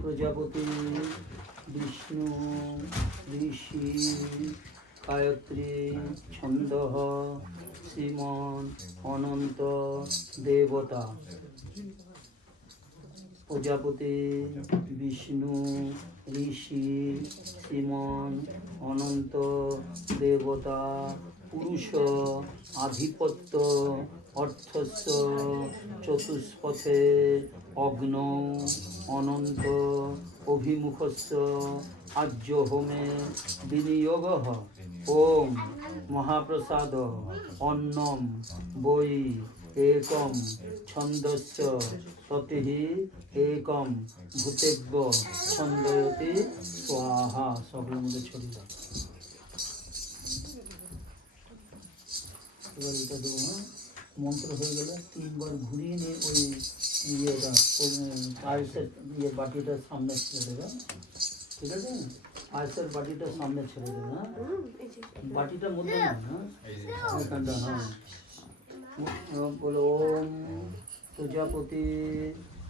প্রজাপতি বিষ্ণু ঋষি গায়ত্রী ছন্দ শ্রীমন অনন্ত দেবতা। প্রজাপতি বিষ্ণু ঋষি শ্রীমন অনন্ত দেবতা পুরুষ আধিপত্য অর্থস্য চতুষ্পথে অগ্নৌ অনন্ত অভিমুখস্য আজ্য হোমে বিনিয়োগঃ। ওম মহাপ্রসাদ অন্নম বৈ একম ছন্দস্য প্রতিঃ একম ভূতেভ্য ছন্দয়তি স্বাহা। সকলের মধ্যে ছড়িয়ে দাও। এবার এটা দেবো। হ্যাঁ, মন্ত্র হয়ে গেলে 3 বার ঘুরিয়ে নিয়ে ওই ইয়েটা পায়েসের বাটিটার সামনে ছেড়ে দেবে। ঠিক আছে, পায়েসের বাটিটার সামনে ছেড়ে দেবে। হ্যাঁ, বাটিটার মধ্যে না, এখানটা। হ্যাঁ, বলো ওম প্রজাপতি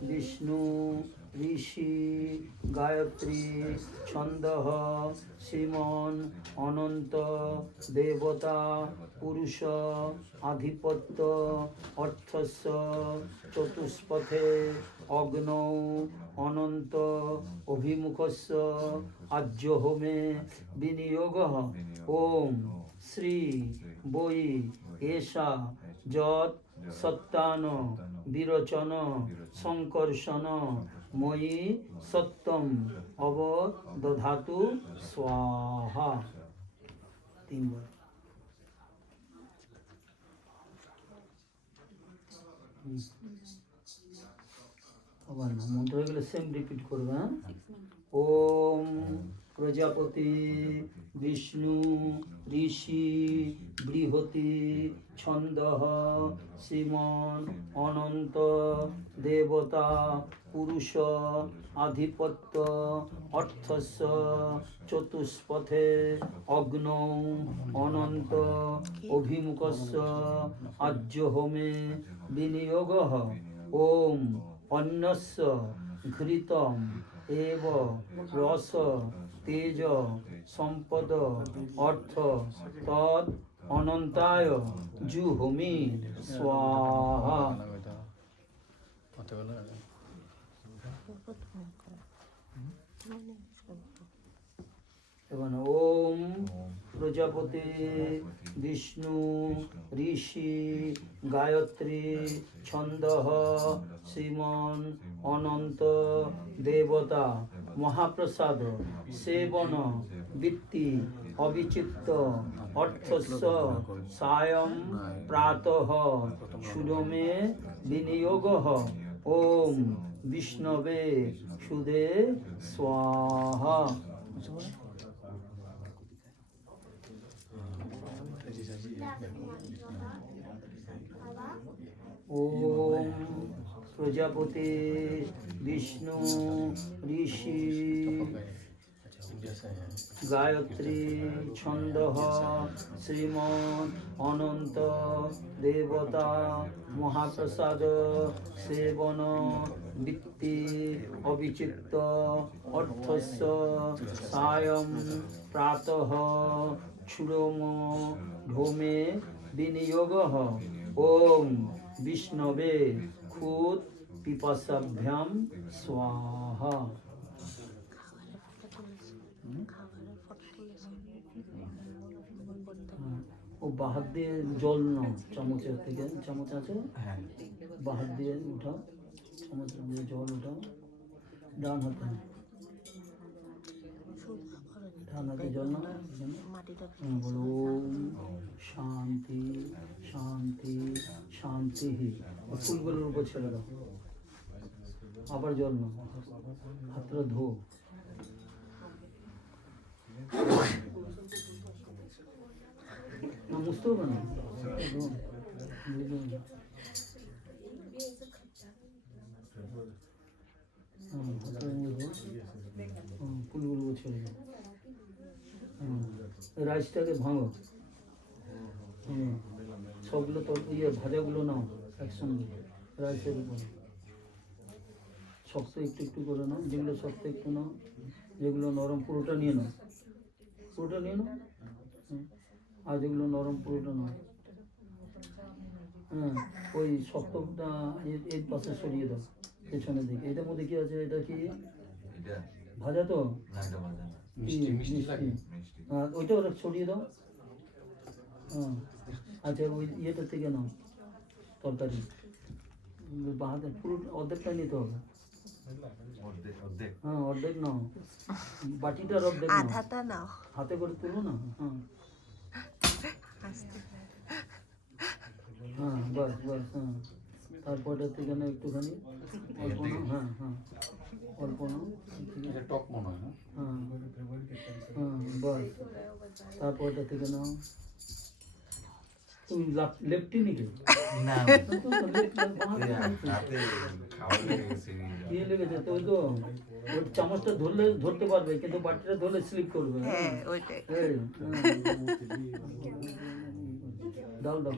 বিষ্ণু ঋষি গায়ত্রী ছন্দ শ্রীমন অনন্ত দেবতা পুরুষ আধিপত্য অর্থস্য চতুষ্পথে অগ্নৌ অনন্ত অভিমুখস্য আজ্য হোমে বিনিয়োগঃ। ওম শ্রী বৈ এষা যৎ সত্তান বিরচন সংকর্ষণ ময়ি সত্যম অবদধাতু স্বাহা। 3 বার। আবার না, মন্ত্র হয়ে গেলে সেম রিপিট করবে। হ্যাঁ, ওম প্রজাপতি বিষ্ণু ঋষি বৃহতি ছন্দ শ্রীমন অনন্ত দেবতা পুরুষ আধিপত্য অর্থস্য চতুষ্পথে অগ্নৌ অনন্ত অভিমুখস্য আজ্য হোমে বিনিয়োগঃ। ওম অন্নস্য ঘৃতম এব রস তেজ সম্পদ অর্থ তৎ অনন্তায় জুহোমি স্বাহা। এবং ওম প্রজাপতি বিষ্ণু ঋষি গায়ত্রী ছন্দ শ্রীমন অনন্ত দেবতা মহাপ্রসাদ সেবন বৃত্তি অবিচিত্ত অর্থস্য সায়ং প্রাতঃ সুরমে বিনিয়োগঃ। ওম বিষ্ণবে সুদে স্বাহা। ওম প্রজাপতি বিষ্ণু ঋষি গায়ত্রী ছন্দ শ্রীমন অনন্ত দেবতা মহাপ্রসাদ সেবন বৃত্তি অবিচিত্ত অর্থস্য সায়ং প্রাতঃ ছুরম ঢোমে বিনিয়োগঃ। ওম বিষ্ণবে ক্ষুৎ পিপাসাভ্যাম স্বাহা। ও বাহাত দিয়ে জল নাও, চামচের থেকে চামচ আছে, বাহাত দিয়ে উঠাও, চামচ দিয়ে জল উঠাও। ডান হাতে, ডান হাতে জল নাও। বলো ওম শান্তি শান্তি শান্তি। ফুলগুলোর উপর ছেড়ে দাও। আবার জল নাও, হাতটা ধো। না, মুছতে হবে না। ফুলগুলো ছেড়ে দাও। রাইসটাকে ভাঙো। সবগুলো তো ভাজাগুলো নাও একসঙ্গে রাইসের উপরে। শক্ত একটু একটু করে নাও, যেগুলো শক্ত একটু নাও, যেগুলো নরম পুরোটা নিয়ে নাও, পুরোটা নিয়ে নাও। আর যেগুলো নরম পুরোটা নাও। হ্যাঁ, ওই শক্তটা এর পাশে সরিয়ে দাও, পেছনের দিকে। এটার মধ্যে কি আছে? এটা কি ভাজা? তো মিষ্টি। ওইটা ওটা ছড়িয়ে দাও। হ্যাঁ, আচ্ছা ওই ইয়েটার থেকে নাও তরকারি, বাহাতে পুরো অর্ধেকটা নিতে হবে। হ্যাঁ, অর্ধেক নাও, বাটিটার অর্ধেক নাও, আধাটা নাও। হাতে করে তুলো না। হ্যাঁ হ্যাঁ, বাস বাস। হ্যাঁ, তারপরটার থেকে না একটুখানি অল্প নাও। হ্যাঁ হ্যাঁ, অল্প নাও। টক মনে হয় না? হ্যাঁ হ্যাঁ, বাস। তারপরটা থেকে নাও। তুমি লেফটি নাকি? না দিয়ে লেগেছে তো? ওই তো ওই চামচটা ধরলে ধরতে পারবে, কিন্তু বাটিটা ধরলে স্লিপ করবে। হ্যাঁ ওইটাই। এই, হ্যাঁ। দাও দাও।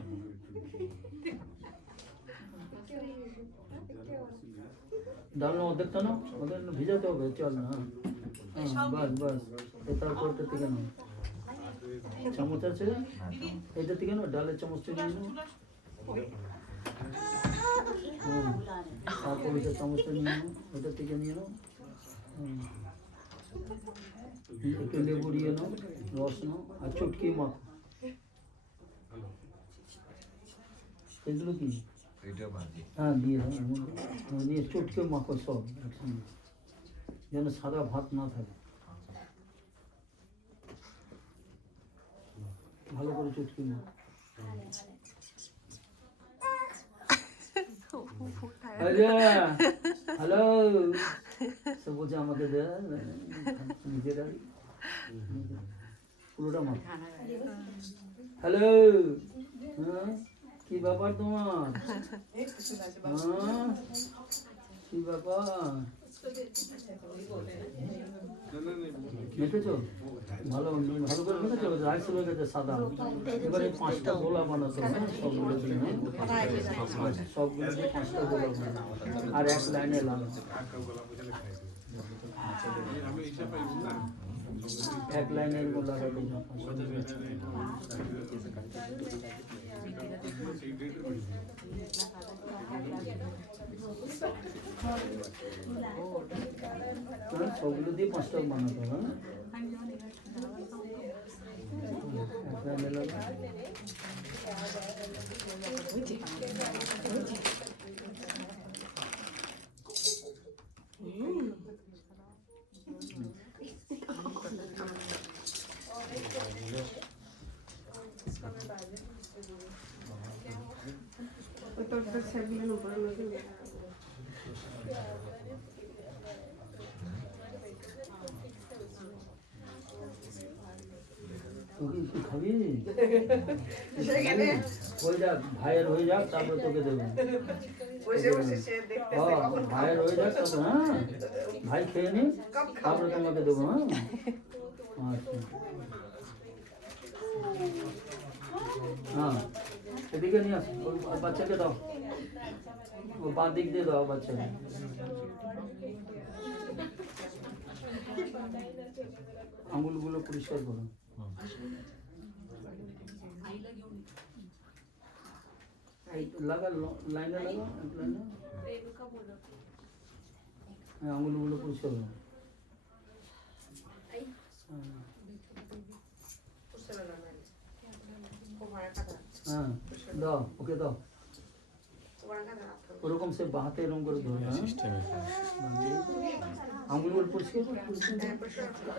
ডাল না অর্ধেকটা নাও, ওদের ভিজাতে হবে। চল না। হ্যাঁ হ্যাঁ, বাস বাস। তারপরটা থেকে নাও, চামচ আছে এটা থেকে নাও, ডালের চামচটা নিয়ে নাও। হ্যাঁ, তারপর ওইটা চামচটা নিয়ে নাও, ওটা থেকে নিয়ে নাও। একটু লেবু দিয়ে নাও, রস নাও, আর চটকি মাখো। এগুলো কি? হ্যাঁ, দিয়ে দাও এর মধ্যে। হ্যাঁ, নিয়ে চটকে মাখো সব একসঙ্গে, যেন সাদা ভাত না থাকে। ভালো করে চটকে মাখো। হ্যালো, সে বলছে আমাকে দে, নিজেরা পুরোটা মাখ। হ্যালো, হ্যাঁ কি ব্যাপার তোমার? হ্যাঁ কি ব্যাপার? মেখেছো? ভালো ভালো করে মেখেছো? রাইস হয়ে গেছে সাদা। এবারে 5টা গোলা বানাতে হবে সবগুলো দিয়ে। সবগুলো দিয়ে 5টা গোলা বানাতে, আর এক লাইনে লাগানো। এক লাইনের গোলা লাগাবে। হ্যাঁ, সবগুলো দিয়ে 5টা বানাতে হবে। এক লাইনে লাগাবে। তুই কি খাবি? হয়ে যাক, ভাইয়ের হয়ে যাক, তারপরে তোকে দেবো। ভাইয়ের হয়ে যাক তারপর। হ্যাঁ, ভাই খেয়ে নি, তারপরে তোমাকে দেবো। হ্যাঁ আচ্ছা। হ্যাঁ, এদিকে নিয়ে আস, ওই বাচ্চাকে দাও, ও বাঁ দিক দিয়ে দাও বাচ্চাকে। আঙুলগুলো পরিষ্কার করো। লাগা, লাইনে লাগা, এক লাইনে। হ্যাঁ, আঙুলগুলো পরিষ্কার করো। হ্যাঁ, দাও ওকে দাও। ওরকম সে বাহাতে এরকম করে ধরবে। আঙুলগুলো পরিষ্কার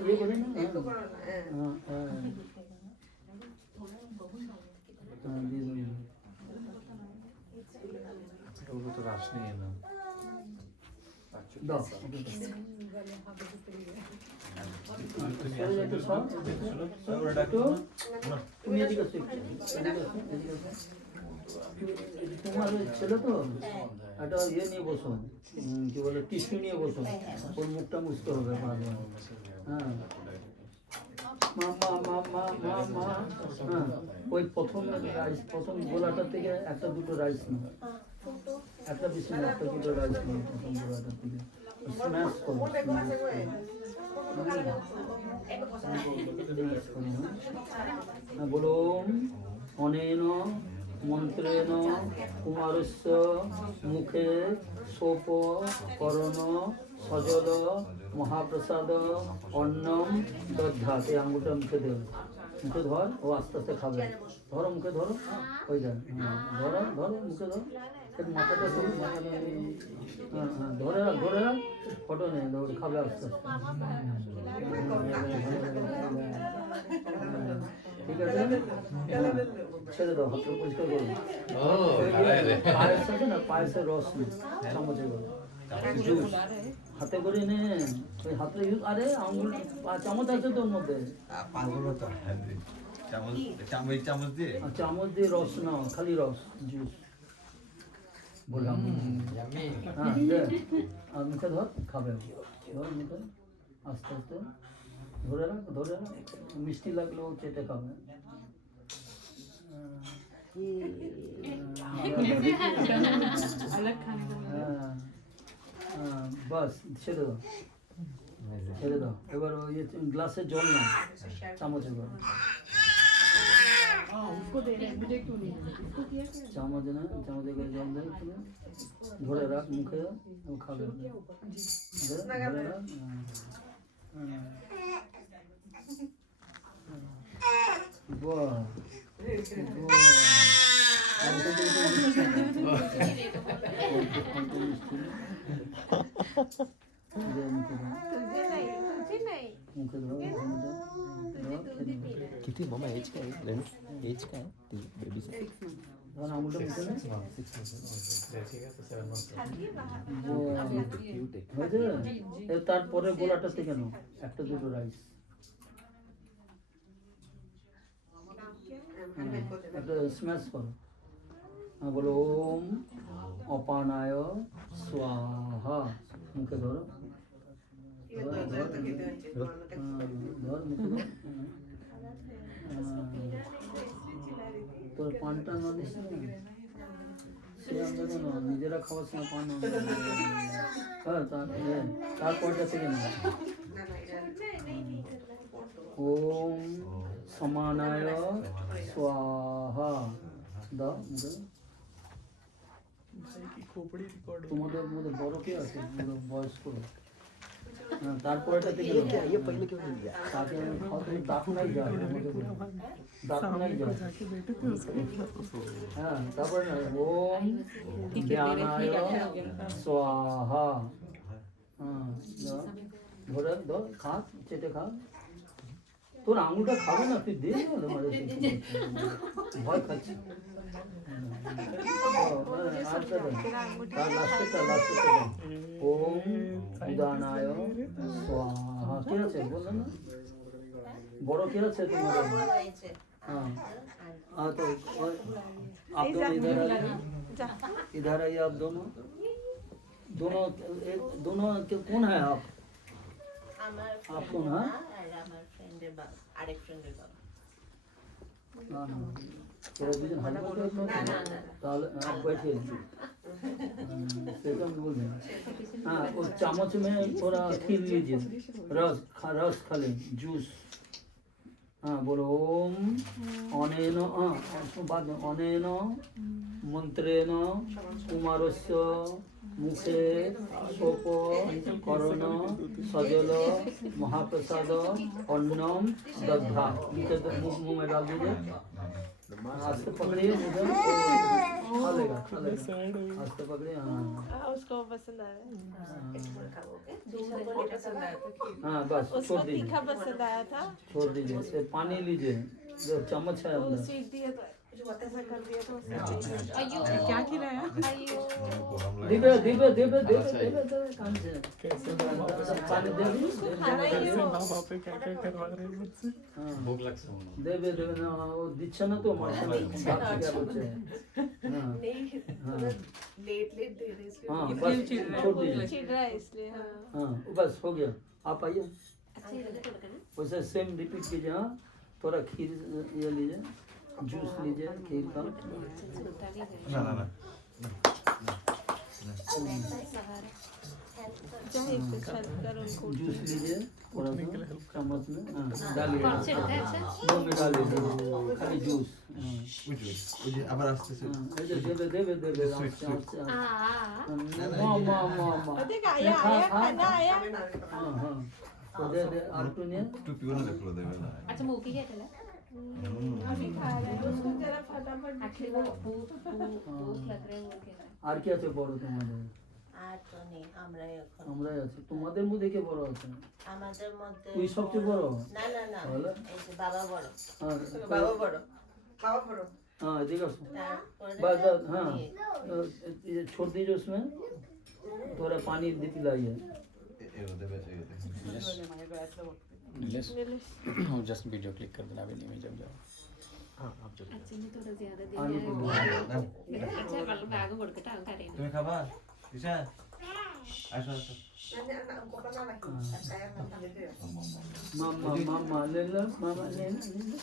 ইয়ে করে না। হ্যাঁ হ্যাঁ হ্যাঁ, দিয়ে দেবো। তো রাস নিয়ে না। দাও তুমি এদিকে আসো, তোমার ছেলে তো একটা ইয়ে নিয়ে বসো, কি বলে টিস্যু নিয়ে বসো, ওর মুখটা মুছতে হবে বারবার। হ্যাঁ, মা মা মা মা মা মা। হ্যাঁ, ওই প্রথম রাইস, প্রথম গোলাটার থেকে একটা দুটো রাইস নাও, একটা বেশি না, একটা দুটো রাইস নাও প্রথম গোলাটার থেকে। स्मैश करो बोलो अनेन मंत्रेण कुमारस्य मुखे सोप करण सजल महाप्रसाद अन्नम दध्यात এই আঙ্গুলটা মুখে দেবে মুখে ধর ও আস্তে আস্তে খাবে ধরো মুখে ধরো ওই দেখ ধরো ধরো মুখে ধরো একটু মাথাটা ধরো হ্যাঁ হ্যাঁ ধরে রাখ ফটো নেই ধরে খাবে আস্তে আস্তে ঠিক আছে ছেড়ে দাও হাতটা পরিষ্কার করো পায়ের সাথে না পায়েসের রস নেই চামচে করে জুস হাতে করে নে ওই হাতে ইউজ আরে আঙুল চামচ আছে তোর মধ্যে চামচ দিয়ে রস নাও খালি রস জুস বললাম হ্যাঁ দে আর মুখে ধর খাবে ধর মুখে আস্তে আস্তে ধরে রাখ মিষ্টি লাগলেও চেটে খাবে बस ছেড়ে দাও এবার ওই গ্লাসে জল নাও চামচ এবার চামচ না চামচে করে জল দেয় ধরে রাখ মুখে ও খাবে ধরে রাখ বাহ किती मम्मा एज काय आहे एज काय ती बेबीचं তারপরে গোলাটাতে কেন একটা দুটো রাইস একটা স্ম্যাশ করো बोलो ओम अपानाय स्वाहा मुखे धरो তোর পানটা নদিস না সে আমরা কেন নিজেরা খাওয়ার সময় পান হ্যাঁ তারপরটা থেকে না ওম समानाय स्वाहा দাও তোমাদের মধ্যে বড় কে আছে বয়স্ক তারপরেটা থেকে তাকে দাঁত নাই যা দাঁত নাই যা হ্যাঁ তারপরে ওম জ্ঞানায় স্বাহা হ্যাঁ ধরে ধর খা চেটে খা তোর আঙুলটা খাবে না তুই দে ভয় খাচ্ছি ওম উদানায় স্বাহা কে আছে বললো না বড় কে আছে তোমার हाँ हाँ तो आप दोनों इधर आइए आप दोनों दोनों कौन है आप आप कौन है आप बैठिए बोल रहे हाँ उस चामच में थोड़ा खीर लीजिए रस खा लें जूस हाँ बोलो ओम अनेन बाद में अनेन मंत्रेण कुमारस्य मुखे सोप करण सजल महाप्रसाद अन्नम दध्या मुंह में डाल दीजिए आस्ते पकड़िए मुझे खा लेगा आस्ते पकड़िए हाँ उसको पसंद आया हाँ बस उसको तीखा पसंद आया था छोड़ दीजिए पानी लीजिए जो चम्मच है वो अंदर स्वीट दिया तो ऐसा कर दिया तो अयो क्या खिलाया अयो दिबे दिबे दिबे दिबे दिबे कहाँ से पानी दे दी भूख लगता है देबे देबे ना वो दिच्छा ना तो मारता ना बात क्या बोलते हैं हाँ लेट दे रहे इसलिए हाँ बस छोड़ दीजिए चिढ़ रहा है इसलिए हाँ हाँ बस हो गया आप आइए वैसे सेम रिपीट कीजिए हाँ थोड़ा खीर ये लीजिए जूस लीजिए खीर का चाहे हेल्प कर उनको जूस लीजिए थोड़ा सा चम्मच में, हाँ डालिए, कौन से होता है अच्छा? दो में डालिए खाली जूस, हाँ আবার আসতেছে हाँ, ऐसे देवे देवे देवे आस्ते आस्ते आ आस्ते माँ माँ माँ माँ देखा आया आया खाना आया हाँ हाँ तो दे दे आलू ने টুপিও না দেখলো দেবে না अच्छा मुंह की क्या चला अभी खा रहे हैं उसको जरा फटाफट एक्चुअली वो भूख लग रहे हैं वो क्या আর কি আছে বড় তোমাদের? আর তো নেই আমরাই এখন আমরাই আছি, তোমাদের মধ্যে কে বড় আছে? আমাদের মধ্যে তুই সবচেয়ে বড়? না না না বলো। এই যে বাবা বড় হ্যাঁ बाबा बड़ो हाँ देखो তারপরে बस बस, हाँ ये छोड़ दीजिए उसमें, थोड़ा पानी दे पिलाइए। এও দেবে এও দেবে नीलेश वो जस्ट वीडियो क्लिक कर देना अभी नहीं में जब जाओ एक्चुअली थोड़ा ज्यादा दे पानी दिया पिलाइए। अच्छा वाला बैग കൊടുക്കട്ടെ ആൾക്കാരെ তুমি খাবা ঈশা আসো আসো मामा मामा ले लो, मामा ले लो, ले लो।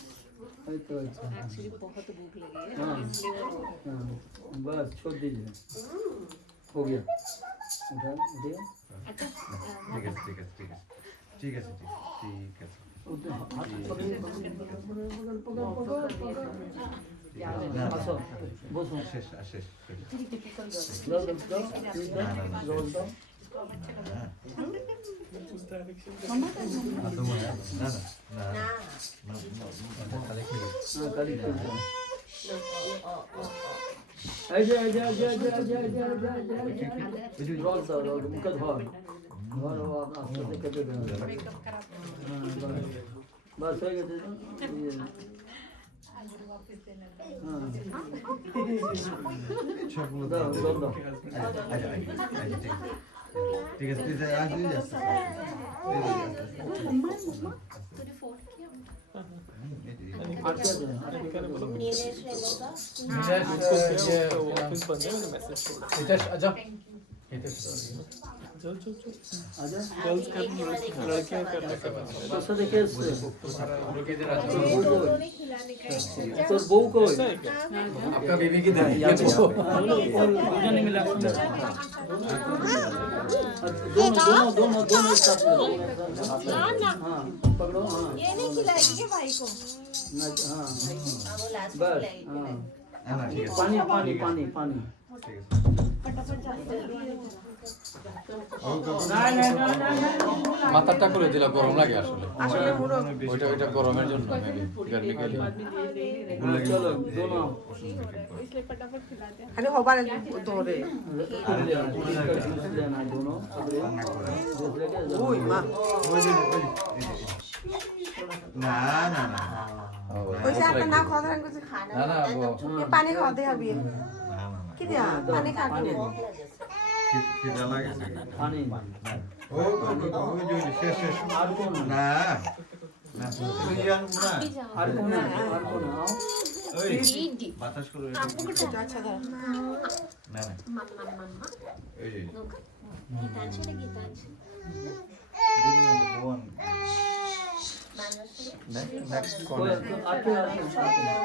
तो अच्छा, एक्चुअली बहुत भूख लगी है हाँ इसलिए वो हाँ बस छोड़ दीजिए, हो गया, उठा उठिए, अच्छा ঠিক আছে ঠিক আছে ঠিক আছে ঠিক আছে ঠিক আছে उठा, हाथ पकड़िए, पकड़िए, पकड़, पकड़, पकड़, पकड़, না আসো, বসো, শেষ শেষ দাও, দাও, দাও, প্লিজ দাও, রোল দাও। না না না না हाँ खाली खेल दो। ऐसे ऐसे ऐसे ऐसे ऐसे ऐसे ऐसे रोल दो, रोल मुकद धर धर और आस्ते से करते जाओ। हाँ, बस हो गया तेरा ये हाँ সবগুলো दाओ रोल दो। ঠিক আছে তুই আজ দিয়ে যাচ্ছিস तूने फोन किया और क्या दे? নীলেশ রেগোকা आजा लड़कियां करने का बस देखिए इससे उन्होंने खिलाने का एक तो बहू को आपका बीवी की दादी है वो नहीं मिला दोनों दोनों दोनों दोनों एक साथ में हाँ पकड़ो हाँ ये नहीं खिलाएगी क्या भाई को हाँ আমো লাস্ট बस লাই हाँ না না ঠিক আছে पानी पानी पानी पानी ঠিক আছে फटाफट जल्दी মাথাটা করে দিলা গরম লাগে আসলে ওইটা ওইটা গরমের জন্য মেবি গরমি के लिए चलो दोनों इसलिए फटाफट खिलाते हैं আরে হবার ধরে जूस लेना दोनों जूस लेके ওই মা ওই যে ওই না না না ওই যে একটা না খাওয়া দাওয়া করছে না না वो এ পানি খাওয়াতে হবে না না কি দিয়া পানি খাওয়াতে খিদা লাগে पानी ও ওই যে শেষ শেষ और कौन না না তুই জান না और कौन और कौन आओ ওই বাতাস করে আচ্ছা দাও না না मम्मा এই যে गीतांशु रे गीतांशु ভগবান नेक्स्ट कोई कौन है आके आके आके आके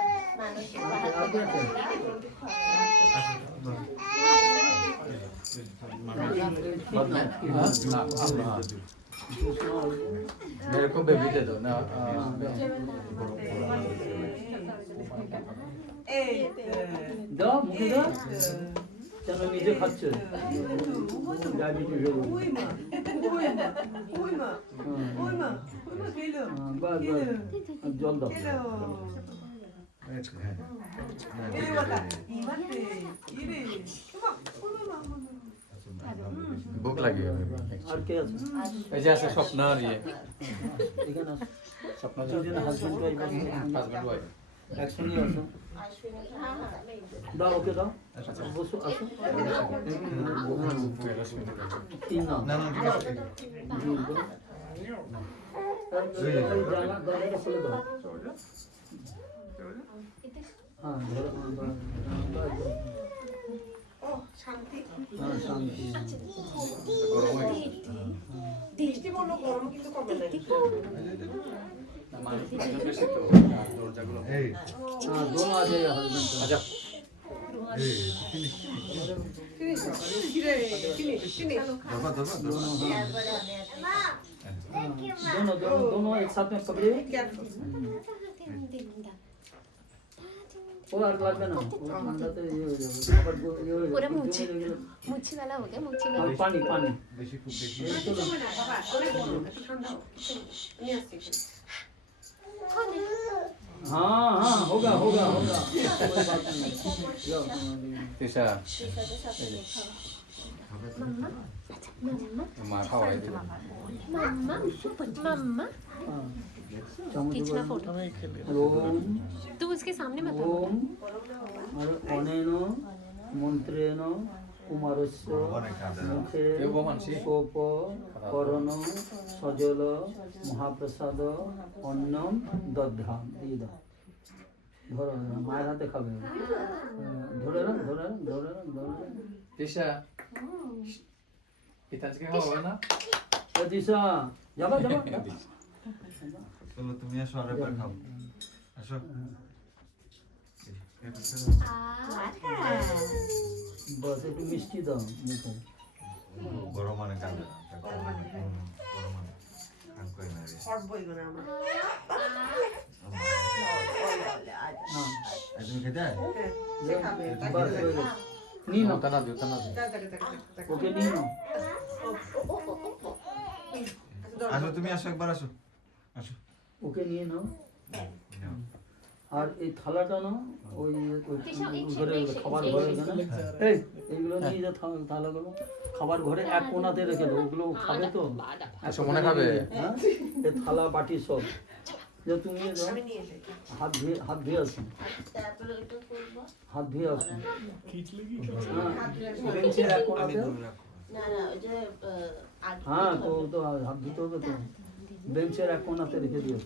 मेरे को बेबी दे दो ना দাও মুখে দাও কেন নিজে খাচ্ছে ডায়াবেটিস হয়ে গেছে। ওই মা ওই মা ওই মা ওই মা খেলো হ্যাঁ, বাস বাস আর জল দাও এই ওটা ইমাতে ইরে মা ওই মা भूख लगी है আর কে আছে ऐसे ऐसे स्वप्न और ये এখানে আছে स्वप्न দুজন হাজবেন্ড ওয়াইফ আছে हस्बैंड वाइफ একসঙ্গে আছে দাও ওকে দাও বসো আসো তিন নাও না না ঠিক আছে জানা দরজাটা খুলে দাও হ্যাঁ ধরো ও শান্তি হ্যাঁ শান্তি বৃষ্টি বললো গরম কিন্তু কমে নাই এই हाँ दोनों आ जाइए हस्बैंड अच्छा এই Finish. Finish. दबा दबा दबा তারপরে আমি একটা दोनों एक साथ में पकड़िए Careful. वो আর লাগবে না वो ঠান্ডা তো ये हो जाएगा আবার ये हो पूरा जाएगा मुच्छी मुच्छी वाला हो गया मुच्छी और वाला पानी पानी বেশি খুব বেশি चलो বাবা, অনেক গরম, একটু ঠান্ডা হোক। নিয়ে আসছি এখানে। हाँ हाँ होगा होगा होगा कोई बात नहीं जाओ তিশা मम्मा अच्छा मम्मा মা খাওয়াই দিল मम्मा मम्मा हाँ चम्मच खींचना को- फोटो ओम तुम उसके सामने मत हो ओम और अनेन मंत्रेण कुमारस्य ভগবানের কাঁদে না मुखे কেউ বমানছি सोप करण सजल महाप्रसाद अन्नम दध्याम দিয়ে দাও ধরো মায়ের হাতে খাবে ধরে রাখ ধরে রাখ ধরে রাখ ধরে রাখ তিশা ইতাজকে খাওয়াবে না ও দিশা যাবা যাবা চলো তুমি আসো আর একবার খাও আসো বাস একটু মিষ্টি দাও মুখে গরম মানে কাঁদে না গরম মানে কান করে না রে Hot boy গো না আমার। হ্যাঁ তুমি খেতে আয় সে খাবে। বাস হয়ে গেছে নিয়ে নাও জুতা না জুতা না তাক। ওকে নিয়ে নাও আসো তুমি আসো একবার আসো আসো ওকে নিয়ে নাও নাও। আর এই থালাটা না ওই দিশা, এই ঘরে সেই- খাবার সেই- ঘরে সেই- এখানে এই এইগুলো নিয়ে যা থালাগুলো খাবার ঘরে এক কোণাতে রেখে দাও ওগুলো খাবে তো আচ্ছা মনে খাবে হ্যাঁ এই থালা বাটি সব যে তুমি যাও আমি নিয়ে এসেছি। হাত ধুয়ে আসো তারপরে ওইটা করবো হাত ধুয়ে আসো खींचलेगी হ্যাঁ বেঞ্চের এক কোণাতে না না ওই যে আগে হ্যাঁ তো তো হাত ধুতে হবে তো বেঞ্চের এক কোণাতে রেখে দিও